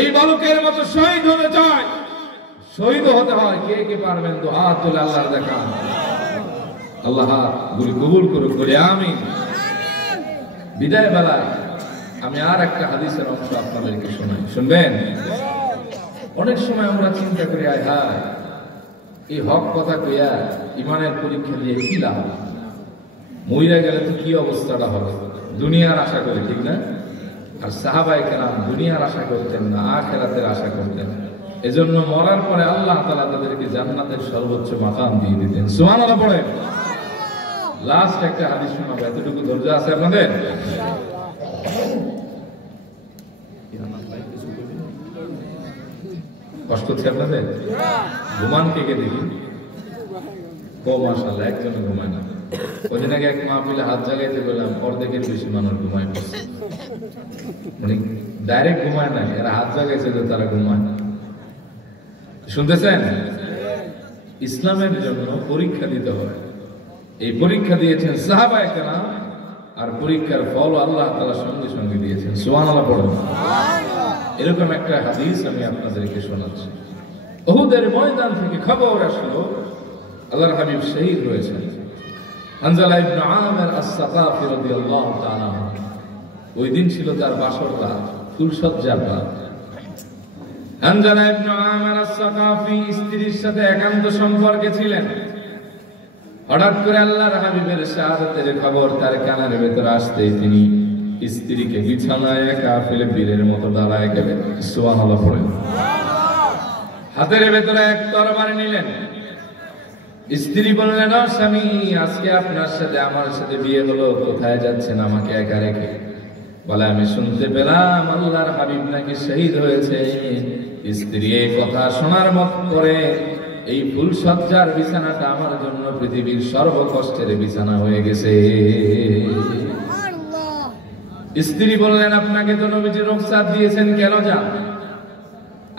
এই বালকের মতো শহীদ হতে চায়, শহীদ হতে হয়, কে কে পারবেন? তো হাত তুলে আল্লাহর দেখা। আল্লাহ গুলি কবুল করুক বলে আমিন। বিদায় বেলায় আমি আর একটা হাদিসের অংশ আপনাদেরকে শোনাই, শুনবেন? অনেক সময় আমরা চিন্তা করি, আয় হায়, এই হক কথা কইয়া ইমানের পরীক্ষা দিয়ে কি লাভ? মইরা গেলে তো কি অবস্থাটা হবে? দুনিয়ার আশা করে। ঠিক না? আর সাহাবায়ে কেরাম দুনিয়ার আশা করতেন না, আখিরাতের আশা করতেন। এজন্য মরার পরে আল্লাহ তাআলা তাদেরকে জান্নাতের সর্বোচ্চ মাকাম দিয়ে দিতেন। সুবহানাল্লাহ পড়ে। লাস্ট একটা হাদিস শোনাবো। এতটুকু ধৈর্য আছে আপনাদের? কষ্ট হচ্ছে আপনাদের? ঘুমান কে কে দেখি? ও মাশাআল্লাহ, একজনও ঘুমায় না। ওইদিন আগে এক মাহফিলে হাত জাগাইতে বললাম, অর্ধেকের বেশি মানুষ ঘুমায় পড়ছে। মানে ডাইরেক্ট ঘুমায় না, এরা হাত জাগাইছে যে তারা ঘুমায়। শুনতেছেন? ইসলামের জন্য পরীক্ষা দিতে হয়। এই পরীক্ষা দিয়েছেন সাহাবায়ে কেরাম, আর পরীক্ষার ফল আল্লাহ তাআলা সঙ্গে সঙ্গে দিয়েছেন। সুবহানাল্লাহ পড়ুন। এরকম একটা হাদিস আমি আপনাদেরকে শোনাচ্ছি। উহুদের ময়দান থেকে খবর আসলো আল্লাহর হাবিব শহীদ হয়েছেন। হানজালা ইবনে আমির আস-সাকাফি রাদিয়াল্লাহু তাআলা, ওই দিন ছিল তার বাসর রাত, ফুলসজ্জার রাত। হানজালা ইবনে আমির আস-সাকাফি স্ত্রীর সাথে একান্ত সম্পর্কে ছিলেন। হঠাৎ করে আল্লাহর হাবিবের শাহাদাতের খবর তার কানের ভেতরে আসতেই তিনি স্ত্রীকে বিছানায় একা ফেলে বীরের মতো দাঁড়ায় গেলেন। সুবহানাল্লাহ পড়েন। হাতের ভেতরে এক তরবারি নিলেন। স্ত্রী বললেন, ও স্বামী, আজকে আপনার সাথে আমার সাথে বিয়ে হলো, কোথায় যাচ্ছেন আমাকে একা রেখে? বলে, আমি শুনতে পেলাম আল্লাহর হাবিব নাকি শহীদ হয়েছে। স্ত্রী এই কথা শোনার মত করে, এই ফুলসজ্জার বিছানাটা আমার জন্য পৃথিবীর সর্বকষ্টের বিছানা হয়ে গেছে। স্ত্রী বললেন, আপনাকে তো নবীজি রুখসাত দিয়েছেন, কেন যান?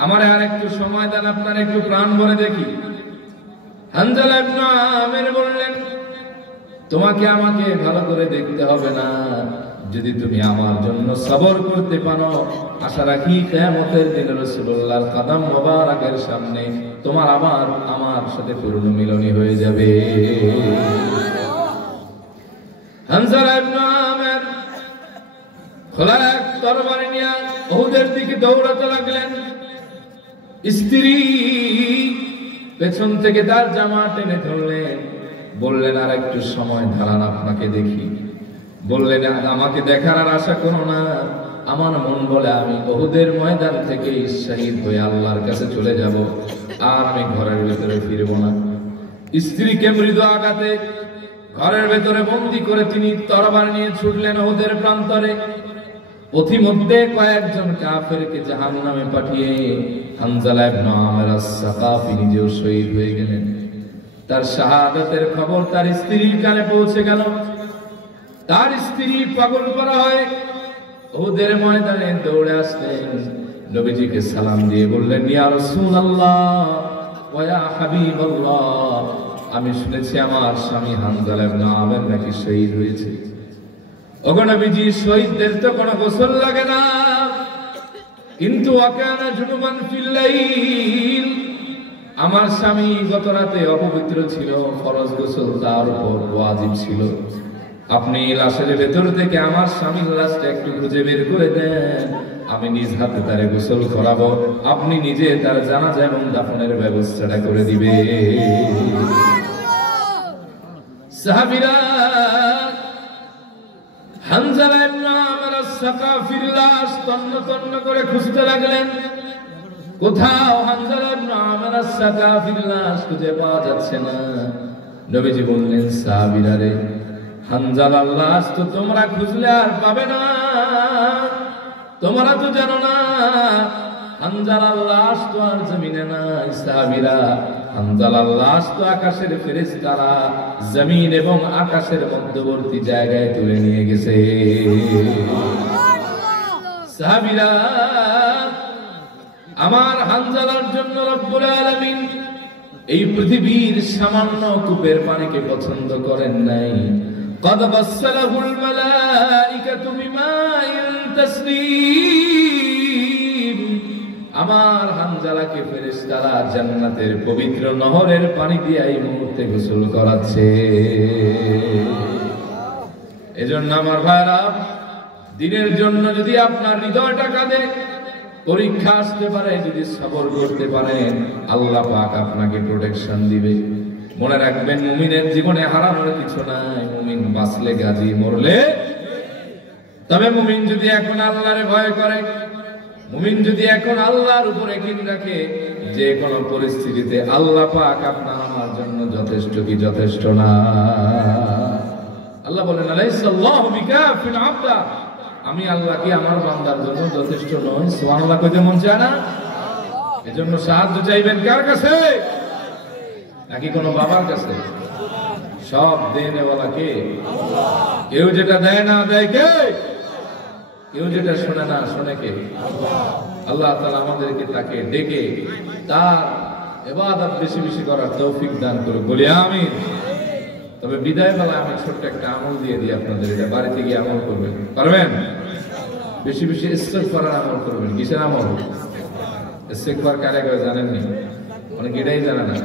আমার আর একটু সময় দেন, আপনার একটু প্রাণ ভরে দেখি। হানজালা ইবনে আমির বললেন, তোমাকে আমাকে ভালো করে দেখতে হবে না, যদি তুমি আমার জন্য সবর করতে পারো, আশা রাখি কিয়ামতের দিনে রাসূলুল্লাহর কদম মোবারকের সামনে তোমার আমার সাথে পূর্ণ মিলনী হয়ে যাবে। হানজালা ইবনে আমির খোলা এক তরবারি নিয়ে উহুদের দিকে দৌড়াতে লাগলেন। স্ত্রী পেছন থেকে তার জামা টেনে ধরলেন, বললেন, আর একটু সময় দাঁড়ান, আপনাকে দেখি। বললেন, আমাকে দেখার আর আশা করো না, আমার মন বলে আমি উহুদের ময়দান থেকে শহীদ হয়ে আল্লাহর কাছে চলে যাব, আর আমি ঘরের ভেতরে ফিরবো না। স্ত্রীকে মৃদু আঘাতে ঘরের ভেতরে বন্দী করে তিনি তরবারি নিয়ে ছুটলেন উহুদের প্রান্তরে। পথিমধ্যে কয়েকজন কাফেরকে জাহান্নামে পাঠিয়ে হানজালা ইবনে আমির আস-সাকাফি নিজেও শহীদ হয়ে গেলেন। তার শাহাদাতের খবর তার স্ত্রীর কানে পৌঁছে গেল। তার স্ত্রী পাগল করা হয় উহুদের ময়দানে দৌড়ে আসলেন, নবীজিকে সালাম দিয়ে বললেন, ইয়া রাসূলুল্লাহ ওয়া ইয়া হাবিবাল্লাহ, আমি শুনেছি আমার স্বামী হানজালা ইবনে আমির নাকি শহীদ হয়েছে। ওগো নবীজি, শহীদদের তো কোনো গোসল লাগে না, কিন্তু ওয়াকানা জুনুবান ফিল লাইল, আমার স্বামী গত রাতে অপবিত্র ছিল, ফরজ গোসল তার উপর ওয়াজিব ছিল। আপনি লাশের ভেতর থেকে আমার স্বামীর লাশটা একটু খুঁজে বের করে দেন, আমি নিজ হাতে তারে গোসল করাবো, আপনি নিজে তার জানাজা এবং দাফনের ব্যবস্থাটা করে দিবে। সাহাবীরা হানজালা ইবনে আমির আস-সাকাফির লাশ তন্ন তন্ন করে খুঁজতে লাগলেন। কোথাও হানজালা ইবনে আমির আস-সাকাফির লাশ খুঁজে পাওয়া যাচ্ছে না। নবীজি বললেন, সাহাবীরা রে, হানজালার লাশ তো তোমরা খুঁজলে আর পাবে না। তোমরা তো জানো না হানজালার লাশ তো আর জমিনে নাই। সাহাবীরা, হানজালার লাশ তো আকাশের ফেরেশতারা জমিন এবং আকাশের মধ্যবর্তী জায়গায় তুলে নিয়ে গেছে। সাহাবীরা, আমার হানজালার জন্য রব্বুল আলামিন এই পৃথিবীর সামান্য কূপের পানিকে পছন্দ করেন নাই। قد بصله الملائكة بماء تسنيم, আমার হানজালাকে ফেরেশতারা জান্নাতের পবিত্র নহরের পানি দিয়ে এই মুহূর্তে গোসল করাচ্ছে। এজন্য আমার ভাইরা, দিনের জন্য যদি আপনার হৃদয়টা কাঁদে, পরীক্ষা আসতে পারে, যদি সবর করতে পারেন, আল্লাহ পাক আপনাকে প্রোটেকশন দিবে। মনে রাখবেন, মুমিনের জীবনে হারানোর কিছু নাই, মুমিন বাঁচলে গাজী, মরলে। তবে মুমিন যদি এখন আল্লাহরে ভয় করে, মুমিন যদি এখন আল্লাহর উপরে কিন রাখে, যে কোনো পরিস্থিতিতে আল্লাহ পাক আপনার আমার জন্য যথেষ্ট কি যথেষ্ট না? আল্লাহ বলেন, আলাইসাল্লাহু বিকাফিন আবদা, আমি আল্লাহ কি আমার বান্দার জন্য যথেষ্ট নই? সুবহানাল্লাহ কইতে মন চায় না? এজন্য সাহায্য চাইবেন কার কাছে? নাকি কোনো বাবার কাছে? সব দেনেওয়ালা কে? কেউ যেটা দেয় না দেয় কে? কেউ যেটা শোনে না শোনে কে? আল্লাহ তাআলা আমাদেরকে তাকে ডেকে তার ইবাদত বেশি বেশি করার তৌফিক দান করুক, বলি আমিন। তবে বিদায় বেলা আমি ছোট্ট একটা আমল দিয়ে দিই আপনাদের, এটা বাড়িতে গিয়ে আমল করবেন, পারবেন? বেশি বেশি ইস্তেগফারের আমল করবেন। কিসের আমল? ইস্তেগফার কারে করে জানেননি? অনেকে এটাই জানে না।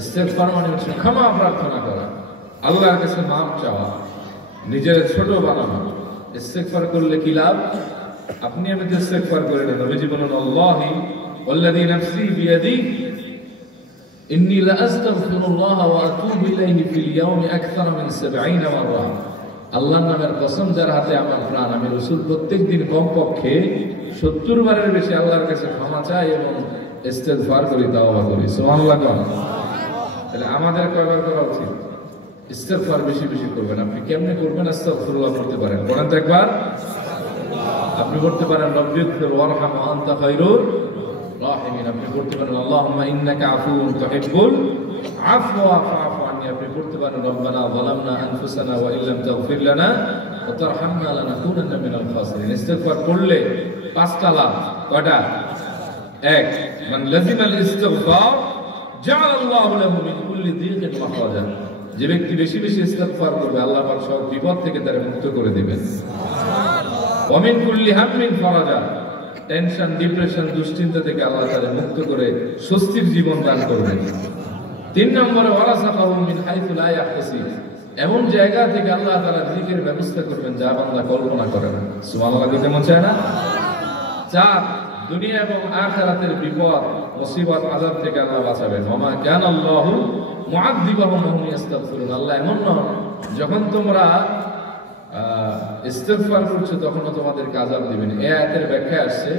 ইস্তেগফার মানে হচ্ছে ক্ষমা প্রার্থনা করা, আল্লাহর কাছে মাফ চাওয়া, নিজের ছোট বানানো। ইস্তেগফার করলে কি লাভ? আপনি আমি তো ইস্তেগফার করে নেন। নবীজি বলেন, আল্লাহি ওয়াল্লাযী নাফসি বিয়াদিহি ইন্নী লা আস্তাগফিরুল্লাহ ওয়া আতুবু ইলাইহি ফিল ইয়াওমি আকসার মিন 70 মাররা। আল্লাহর নামের কসম যার হাতে আমার প্রাণ, আমি রাসূল প্রত্যেকদিন কমপক্ষে 70 বারের বেশি আল্লাহর কাছে ক্ষমা চাই এবং ইস্তেগফার করি, তাওবা করি। সুবহানাল্লাহ। তাহলে আমাদের কয়বার করা উচিত? ইস্তেগফার বেশি বেশি করবেন। আপনি কেমনে করবেন? আস্তাগফিরুল্লাহ করতে পারেন, বলেন তো একবার। আপনি করতে পারেন রব্বিগফির ওয়ারহাম ওয়া আনতা খায়রুর রাহিমিন। আপনি করতে পারেন আল্লাহুম্মা ইন্নাকা আফুউন তুহিব্বুল আফওয়া ফাআফু আননি। আপনি করতে পারেন রব্বানা যালামনা আনফুসানা ওয়া ইল্লাম তাগফির লানা ওয়া তারহামনা লানাকুনান্না মিনাল খাসিরিন। ইস্তেগফার করলে 5টা লাভ। কয়টা? এক, মান লাজিমাল ইস্তিগফার জাআলাল্লাহু লাহু মিন কুল্লি দিকিন মাখরাজা। যে ব্যক্তি বেশি বেশি ইস্তিগফার করবে আল্লাহ পাক সব বিপদ থেকে তাকে মুক্ত করে দিবেন। ওয়া মিন কুল্লি হাম্মিন ফারাজা, টেনশন, ডিপ্রেশন, দুশ্চিন্তা থেকে আল্লাহ তাকে মুক্ত করে স্বস্তির জীবন দান করবেন। 3 নম্বরে ওয়ারাসাকাহু মিন হাইথু লা ইয়াহতাসিব, এমন জায়গা থেকে আল্লাহ তাআলা রিজিকের ব্যবস্থা করবেন যা বান্দা কল্পনা করে না। সুবহানাল্লাহ কইতে মন চায় না? 4, দুনিয়া এবং আখিরাতের বিপদ, মুসিবত, আযাব থেকে আল্লাহ বাঁচাবেন। ওমা কানাল্লাহু মুআযযিবাহুম ওয়া হুম ইস্তাগফিরুন, আল্লাহ এমন নন যখন তোমরা ইস্তিগফার করছো তখনও তোমাদেরকে আযাব দিবেন। এই আয়াতের ব্যাখ্যা আসছে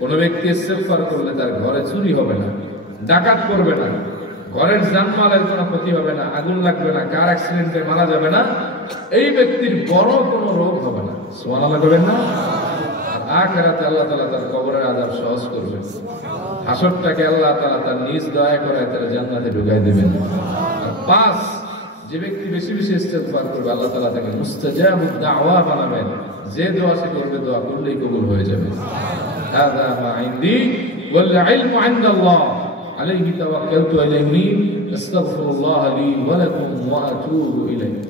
কোন ব্যক্তি ইস্তিগফার করলে তার ঘরে চুরি হবে না, ডাকাত করবে না, ঘরের জানমালের কোনো ক্ষতি হবে না, আগুন লাগবে না, কার অ্যাক্সিডেন্টে মারা যাবে না, এই ব্যক্তির বড় কোনো রোগ হবে না। সুবহানাল্লাহ বলেন না? আখিরাতে আল্লাহ তাআলা তার কবরের আযাব সহজ করবেন। হাসরটাকে আল্লাহ তাআলা তার নিজ দয়া করে তার জান্নাতে ঢুকাই দিবেন। আর 5, যে ব্যক্তি বেশি বেশি ইস্তিগফার করবে আল্লাহ তাআলা তাকে মুস্তাজাবুদ দাওয়া বানাবেন। যে দোয়া সে করবে দোয়া করলেই কবুল হয়ে যাবে। হাযা মা ইনদি ওয়াল ইলমু ইনদাল্লাহ আলাইহি তাওয়াক্কালতু ওয়া ইলাইহি আস্তাগফিরুল্লাহ লি ওয়া লাকুম ওয়া আতুবু ইলাইহি।